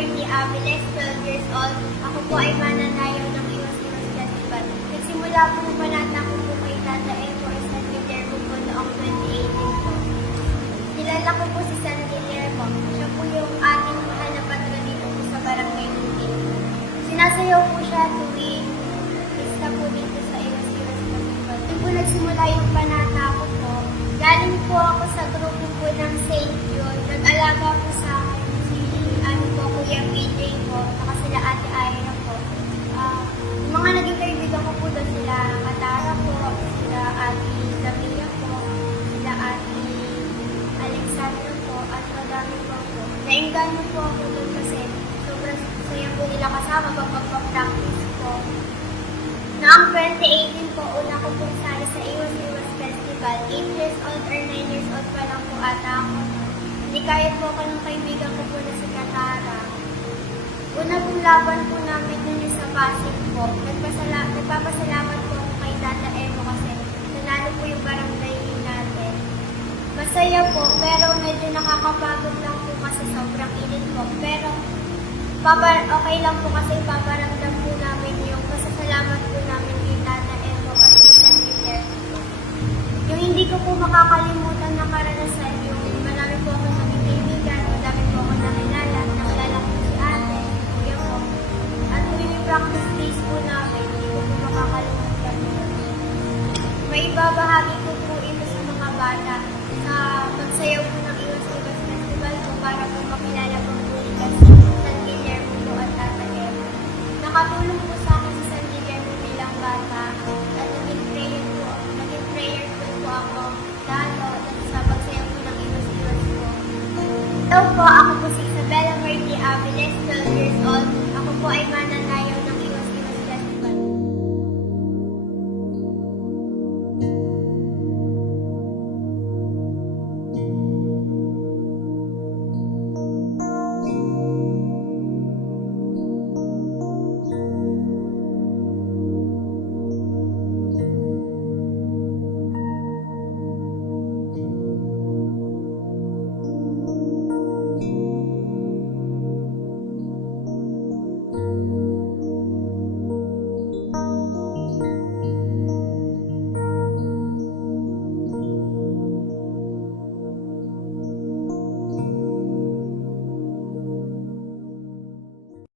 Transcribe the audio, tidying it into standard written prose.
Marnie Aviles, 12 years old. Ako po ay mananayaw ng Iwas-Iwas Festival. Nagsimula po yung panata ko po kay Tata Epo sa Guillermo po noong 2018 po. Kilala ko po si San Guillermo. Siya po yung ating mahal na patron dito po sa Barangay Luting. Sinasayaw po siya tuwing pista po dito sa Iwas-Iwas Festival. Doon po nagsimula yung panata ko po. Galing po ako sa grupo po ng St. John. Nag-alaga po sa akin si Kuya PJ po, saka sila Ate Aira po. Yung mga naging kaibigan ko po doon, sila Katara po, sila Ate Lamia po, sila Ate Alexandra po, at madami po po. Nainganyo po ako doon kasi sobrang saya po nila kasama pag-practice po. Noong 2018 po, una ko po sali sa Iwas-Iwas Festival. 8 years old or 9 years old pa lang po ata ako. Nikayat po ako ng kaibigan ko po na si Katara. Una pong laban po namin dun sa Pasig po. Nagpapasalamat po ako kay Tata Evo kasi nanalo po yung barangay natin. Masaya po, pero medyo nakakapagod lang po kasi sobrang init po. Pero okay lang po kasi paparamdam po namin yung pasasalamat po namin kay Tata Evo at kay San Guillermo. Yung hindi ko po makakalimutan na karanasan yung marami po ako naging kaibigan, madami po ako nakilala ko si ate, kuya po. At yung practice days po namin, hindi ko po makakalimutan yun. May ibabahagi ko po ito sa mga bata sa pagsayaw po ng Iwas-Iwas Festival po para po makilala po po nila si San Guillermo po at Tata Evo. Nakatulong po sa akin si San Guillermo bilang bata at naging prayer po ako lalo sa pagsayaw po ng Iwas-Iwas po. Hello po, ako po si